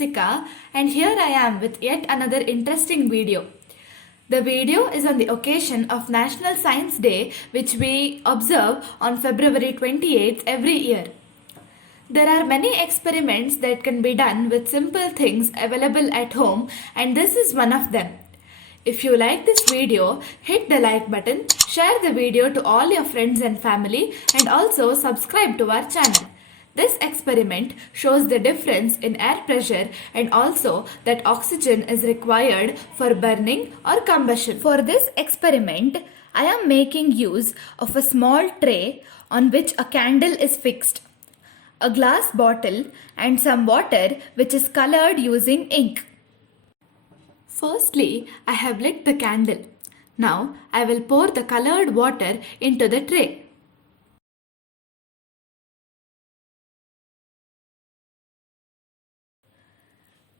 Hamsika, and here I am with yet another interesting video. The video is on the occasion of National Science Day, which we observe on February 28th every year. There are many experiments that can be done with simple things available at home, and this is one of them. If you like this video, hit the like button, share the video to all your friends and family, and also subscribe to our channel. This experiment shows the difference in air pressure and also that oxygen is required for burning or combustion. For this experiment, I am making use of a small tray on which a candle is fixed, a glass bottle and some water which is colored using ink. Firstly, I have lit the candle. Now I will pour the colored water into the tray.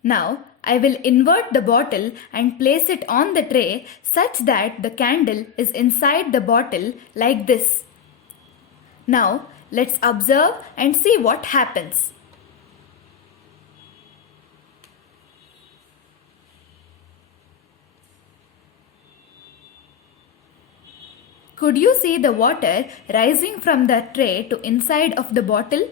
Now I will invert the bottle and place it on the tray such that the candle is inside the bottle like this. Now let's observe and see what happens. Could you see the water rising from the tray to inside of the bottle?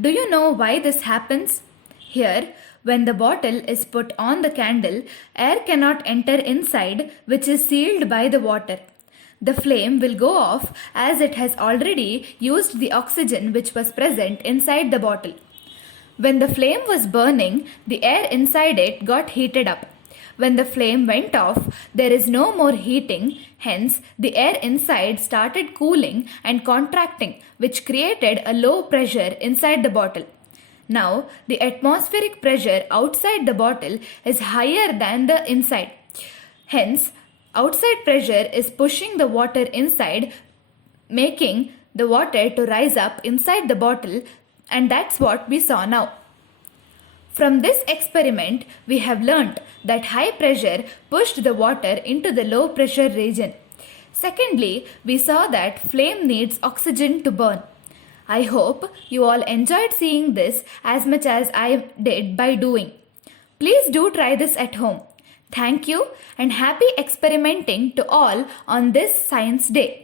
Do you know why this happens? Here, when the bottle is put on the candle, air cannot enter inside, which is sealed by the water. The flame will go off as it has already used the oxygen which was present inside the bottle. When the flame was burning, the air inside it got heated up. When the flame went off, there is no more heating, hence the air inside started cooling and contracting, which created a low pressure inside the bottle. Now, the atmospheric pressure outside the bottle is higher than the inside. Hence, outside pressure is pushing the water inside, making the water to rise up inside the bottle, and that's what we saw now. From this experiment, we have learnt that high pressure pushed the water into the low pressure region. Secondly, we saw that flame needs oxygen to burn. I hope you all enjoyed seeing this as much as I did by doing. Please do try this at home. Thank you and happy experimenting to all on this Science Day.